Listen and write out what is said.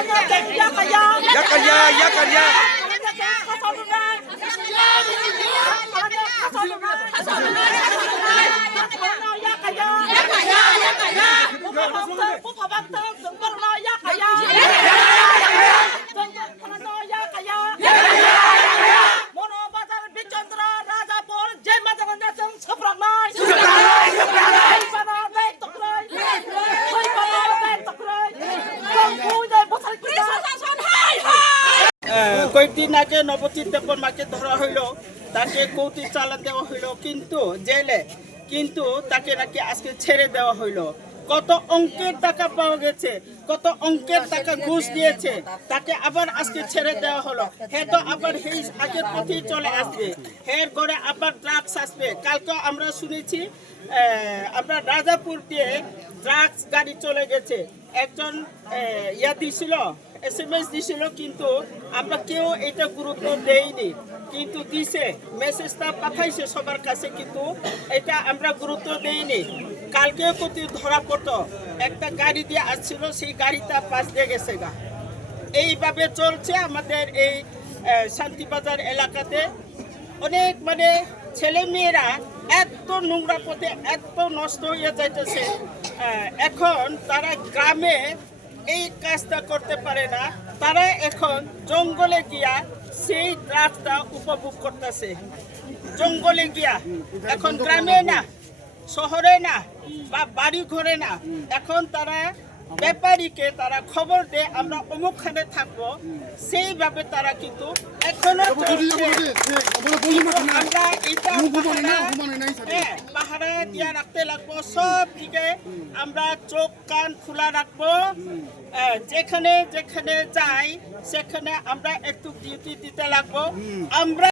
Put kaya, back kaya কয়েকদিন আগে নবতী দেবর মাকে ধরা হইল, তাকে কৌতি চালা দেওয়া হইল, কিন্তু জেলে, কিন্তু তাকে নাকি আজকে ছেড়ে দেওয়া হইল। কত অঙ্কের টাকা পাওয়া গেছে, কত অঙ্কের টাকা ঘুষ দিয়েছে, তাকে আবার আজকে ছেড়ে দেওয়া হলো। হে তো আবার সেই আগের পথেই চলে আসবে হের করে আবার ড্রাগস আসবে। কালকে আমরা শুনেছি আমরা রাজাপুর দিয়ে ড্রাগস গাড়ি চলে গেছে। একজন ইয়া দিছিল এস এম এস দিছিল কিন্তু আমরা কেউ এটা গুরুত্ব দেইনি। কিন্তু দিছে মেসেজটা পাঠাইছে সবার কাছে কিন্তু এটা আমরা গুরুত্ব দেইনি। কালকেও কিন্তু ধরা পড়তো, একটা গাড়ি দিয়ে আসছিল, সেই গাড়িটা পাশ দিয়ে গেছে গা। এইভাবে চলছে আমাদের এই শান্তিবাজার এলাকাতে। অনেক মানে ছেলে মেয়েরা এত নোংরা পথে, এত নষ্ট হয়ে যাইতেছে। এখন তারা গ্রামে এই কাজটা করতে পারে না। তারা এখন জঙ্গলে গিয়া সেই ড্রাফটা উপভোগ করতেছে। জঙ্গলে গিয়া। এখন গ্রামে না, শহরে না, বা বাড়ি ঘরে না। এখন তারা ব্যাপারীকে তারা খবর দেয় আমরা অমুকখানে থাকব। সেইভাবে তারা কিন্তু এখনও আমরা এটা পাহারা- হ্যাঁ, দিয়া রাখতে লাগবো সব দিকে আমরা চোখ কান খোলা রাখব। যেখানে যেখানে যাই সেখানে আমরা একটু ডিউটি দিতে লাগবো। আমরা